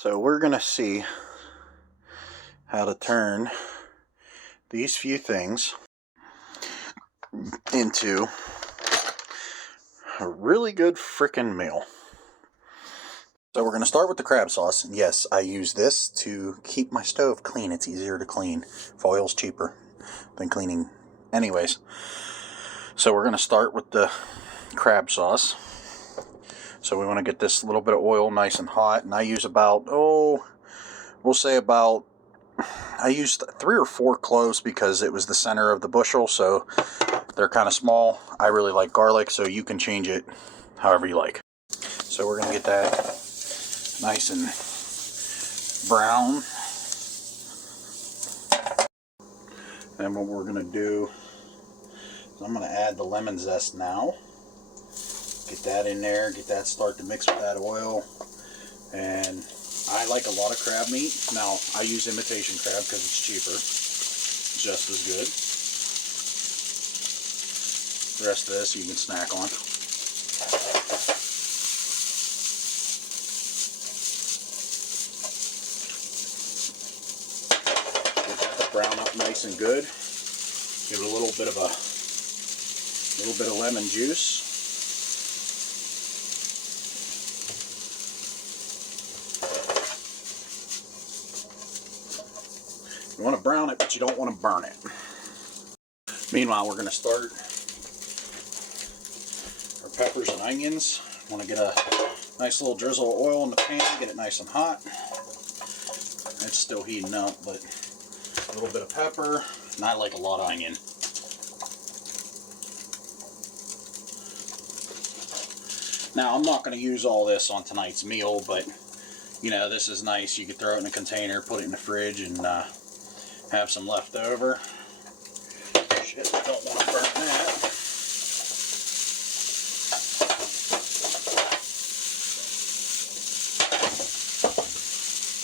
So we're going to see how to turn these few things into a really good frickin' meal. So we're going to start with the crab sauce. And yes, I use this to keep my stove clean. It's easier to clean. Foil's cheaper than cleaning anyways. So we're going to start with the crab sauce. So we want to get this little bit of oil nice and hot. And I use about, we'll say about, I used 3 or 4 cloves because it was the center of the bushel. So they're kind of small. I really like garlic, so you can change it however you like. So we're going to get that nice and brown. Then what we're going to do is I'm going to add the lemon zest now. Get that in there, get that start to mix with that oil. And I like a lot of crab meat. Now, I use imitation crab because it's cheaper. It's just as good. The rest of this you can snack on. Get that to brown up nice and good. Give it a little bit of lemon juice. You want to brown it, but you don't want to burn it. Meanwhile, we're going to start our peppers and onions. Want to get a nice little drizzle of oil in the pan, get it nice and hot. It's still heating up, but a little bit of pepper, and I like a lot of onion. Now, I'm not going to use all this on tonight's meal, but you know, this is nice. You could throw it in a container, put it in the fridge, and have some left over. Shit, I don't want to burn that.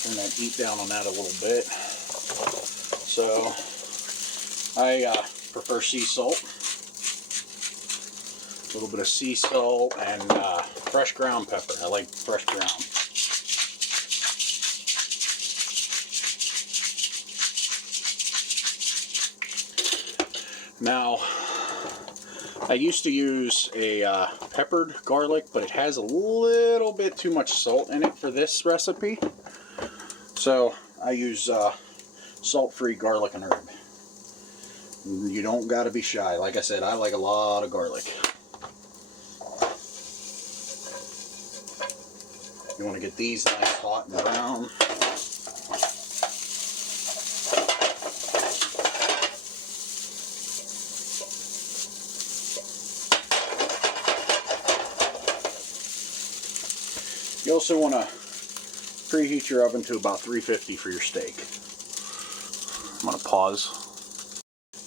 Turn that heat down on that a little bit. So, I prefer sea salt. A little bit of sea salt and fresh ground pepper. I like fresh ground. Now, I used to use a peppered garlic, but it has a little bit too much salt in it for this recipe. So I use salt-free garlic and herb. You don't got to be shy. Like I said, I like a lot of garlic. You want to get these nice, hot, and brown. You also want to preheat your oven to about 350 for your steak. I'm going to pause.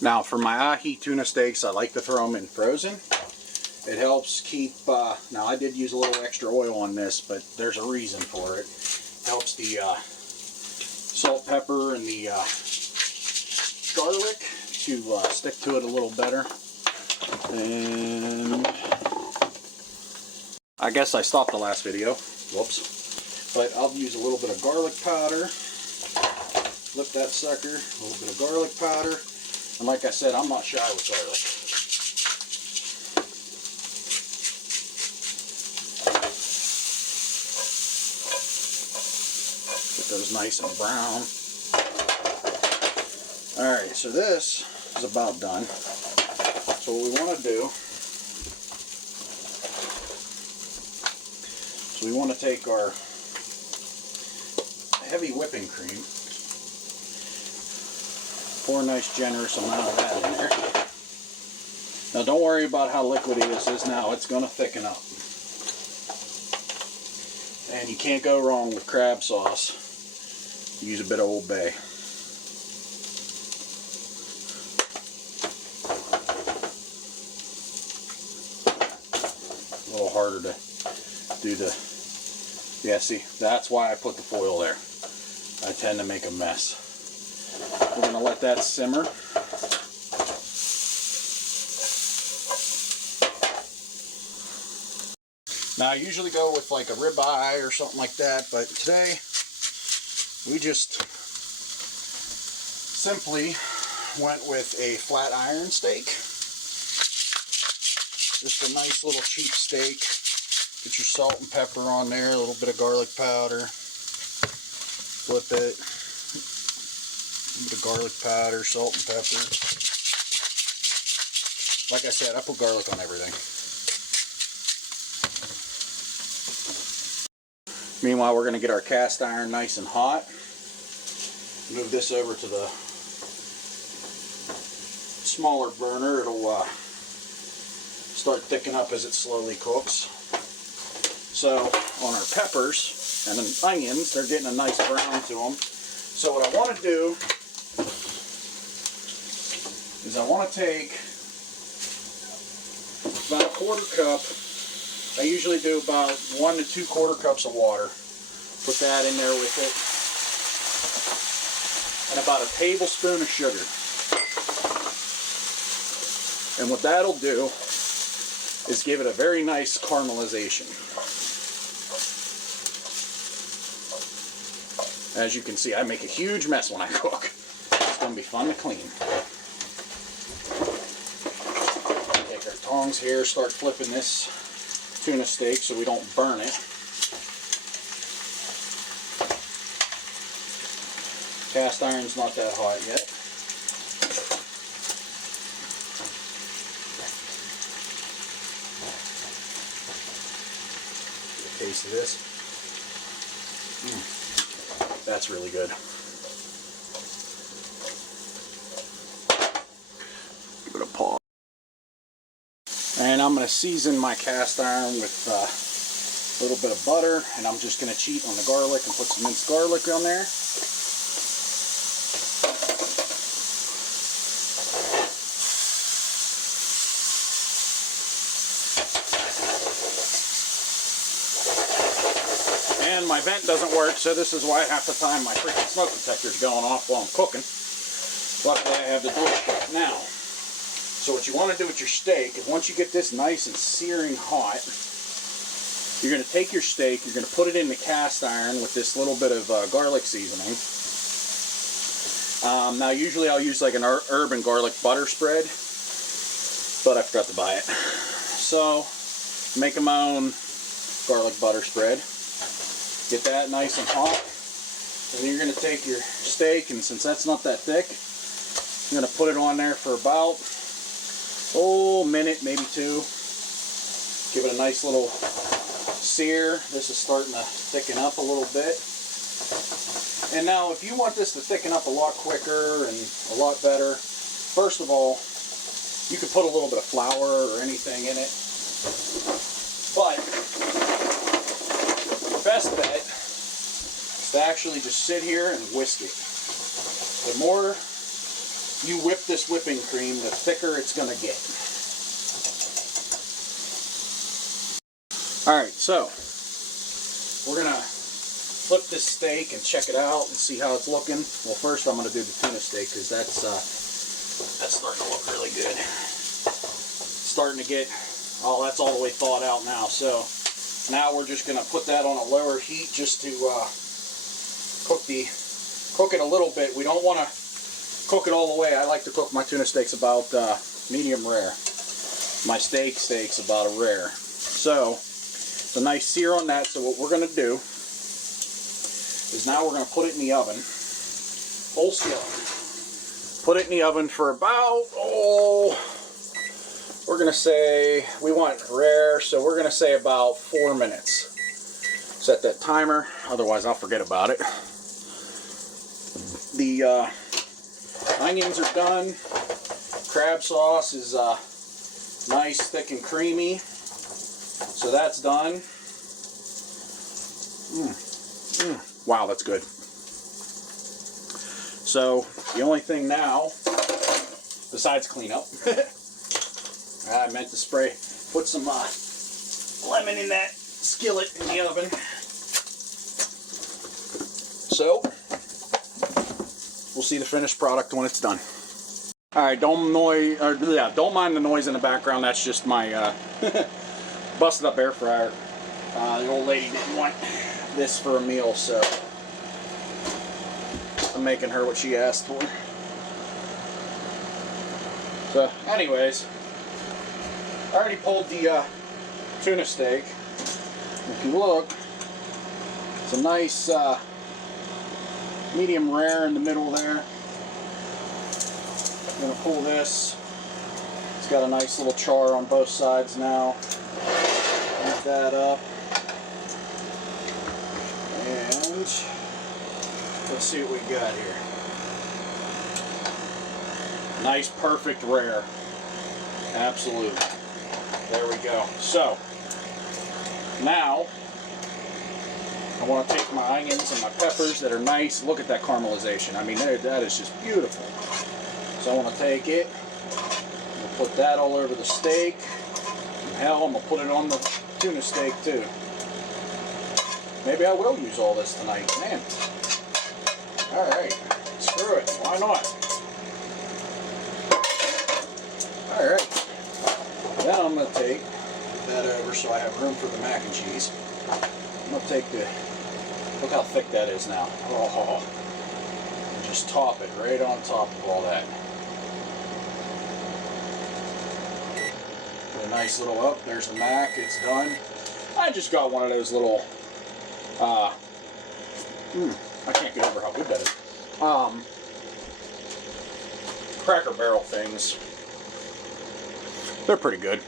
Now for my ahi tuna steaks, I like to throw them in frozen. It helps keep, now I did use a little extra oil on this, but there's a reason for it. It helps the salt, pepper, and the garlic to stick to it a little better. And I guess I stopped the last video. Whoops. But I'll use a little bit of garlic powder. Flip that sucker. A little bit of garlic powder. And like I said, I'm not shy with garlic. Get those nice and brown. Alright, so this is about done. So what we want to do, so we want to take our heavy whipping cream, pour a nice generous amount of that in there. Now don't worry about how liquidy this is now, it's going to thicken up. And you can't go wrong with crab sauce. Use a bit of Old Bay. A little harder to do the, yeah, see, that's why I put the foil there. I tend to make a mess. We're going to let that simmer. Now I usually go with like a ribeye or something like that, but today we just simply went with a flat iron steak. Just a nice little cheap steak. Get your salt and pepper on there, a little bit of garlic powder. Flip it. A little bit of garlic powder, salt and pepper. Like I said, I put garlic on everything. Meanwhile, we're going to get our cast iron nice and hot. Move this over to the smaller burner. It'll start thickening up as it slowly cooks. So on our peppers and then onions, they're getting a nice brown to them. So what I want to do is I want to take about a quarter cup. I usually do about 1 to 2/4 cups of water. Put that in there with it. And about a tablespoon of sugar. And what that'll do is give it a very nice caramelization. As you can see, I make a huge mess when I cook. It's going to be fun to clean. Take our tongs here, start flipping this tuna steak so we don't burn it. Cast iron's not that hot yet. Get a taste of this. That's really good. Give it a pause. And I'm going to season my cast iron with a little bit of butter, and I'm just going to cheat on the garlic and put some minced garlic on there. And my vent doesn't work, so this is why half the time my freaking smoke detector's going off while I'm cooking. Luckily I have the door shut now. So what you want to do with your steak is once you get this nice and searing hot, you're going to take your steak, you're going to put it in the cast iron with this little bit of garlic seasoning. Now usually I'll use like an herb and garlic butter spread, but I forgot to buy it. So making my own garlic butter spread. Get that nice and hot. And then you're going to take your steak, and since that's not that thick, I'm going to put it on there for about a minute, maybe 2. Give it a nice little sear. This is starting to thicken up a little bit. And now if you want this to thicken up a lot quicker and a lot better, first of all, you could put a little bit of flour or anything in it. But the best bet is to actually just sit here and whisk it. The more you whip this whipping cream, the thicker it's going to get. Alright, so we're going to flip this steak and check it out and see how it's looking. Well, first I'm going to do the tuna steak because that's starting to look really good. It's starting to get, that's all the way thawed out now. So now we're just going to put that on a lower heat just to cook it a little bit. We don't want to cook it all the way. I like to cook my tuna steaks about medium rare. My steak's about a rare. So it's a nice sear on that. So what we're going to do is now we're going to put it in the oven, full skillet. Put it in the oven for about, we're going to say, we want rare, so we're going to say about 4 minutes. Set that timer, otherwise I'll forget about it. The onions are done. Crab sauce is nice, thick, and creamy. So that's done. Wow, that's good. So the only thing now, besides clean up, I meant to put some lemon in that skillet in the oven. So we'll see the finished product when it's done. All right, don't mind the noise in the background. That's just my busted up air fryer. The old lady didn't want this for a meal, so I'm making her what she asked for. So, anyways, I already pulled the tuna steak. If you look, it's a nice medium rare in the middle there. I'm going to pull this. It's got a nice little char on both sides now. Move that up. And let's see what we got here. Nice, perfect rare. Absolutely. There we go. So, now, I want to take my onions and my peppers that are nice. Look at that caramelization. I mean, that is just beautiful. So I want to take it, I'm going to put that all over the steak. And hell, I'm going to put it on the tuna steak too. Maybe I will use all this tonight. Man. Alright, screw it. Why not? Alright. Then I'm going to take that over so I have room for the mac and cheese. I'm going to take the, look how thick that is now. Oh, and just top it right on top of all that. Put a nice little, oh, there's the mac, it's done. I just got one of those little, I can't get over how good that is. Cracker Barrel things. They're pretty good.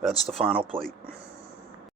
That's the final plate.